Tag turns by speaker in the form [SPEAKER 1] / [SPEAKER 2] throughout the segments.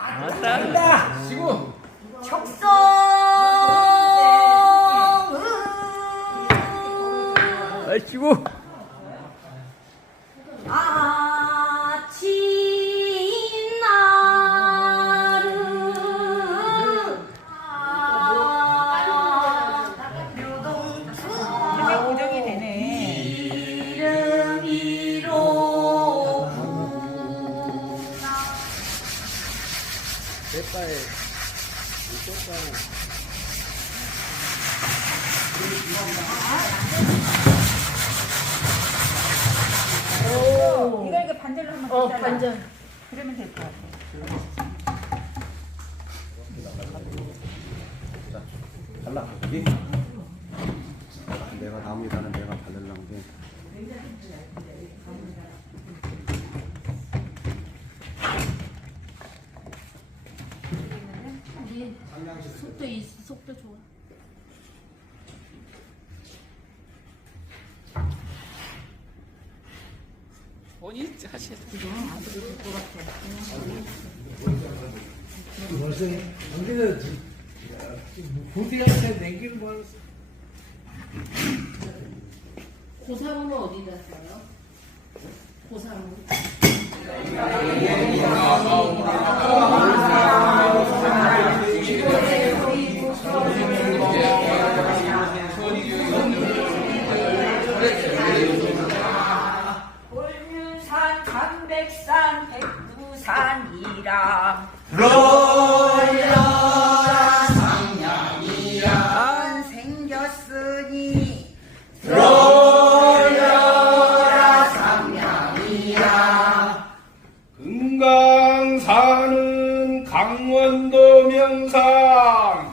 [SPEAKER 1] 간다. 지구.
[SPEAKER 2] 척성은
[SPEAKER 1] 아이고. 대파에
[SPEAKER 3] 이거 이거 반절로 한번
[SPEAKER 2] 어
[SPEAKER 3] 잘라.
[SPEAKER 2] 반전
[SPEAKER 3] 그러면 될 것 같아.
[SPEAKER 4] 달라 여기 내가 나무라는 내가 달래려는 게
[SPEAKER 2] 속도 이 속도 좋아
[SPEAKER 1] 본인 하셔야 돼.
[SPEAKER 5] 벌써 여기는 부디한테 내기를 벌었어.
[SPEAKER 2] 고사로는 어디다 써요? 고사로
[SPEAKER 3] 볼륜산, 담백산, 백두산이라. 안 생겼으니.
[SPEAKER 6] 금강산은 강원도 명산 산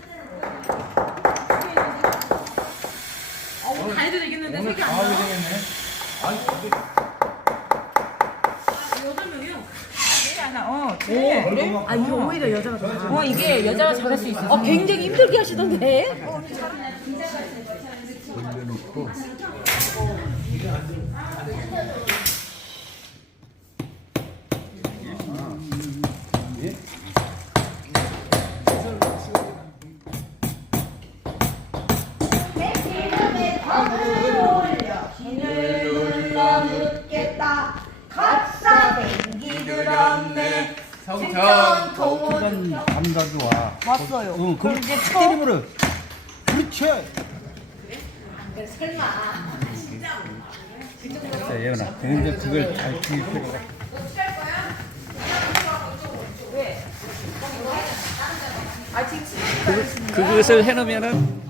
[SPEAKER 2] 다 해도 되겠는데 색이 안 나와 여덟 명이요?
[SPEAKER 3] 되지 않아. 어, 돼. 그래?
[SPEAKER 2] 아 이거 오히려 여자가 더
[SPEAKER 3] 어, 이게 여자가 잘할 수 있어.
[SPEAKER 2] 어 굉장히 힘들게 하시던데
[SPEAKER 4] 감각이 와.
[SPEAKER 3] 왔어요.
[SPEAKER 4] 응, 그럼 이제 때리므로 그렇지. 자 예은아 근데 그걸 잘 키울 필요가.
[SPEAKER 1] 그것을 해놓으면은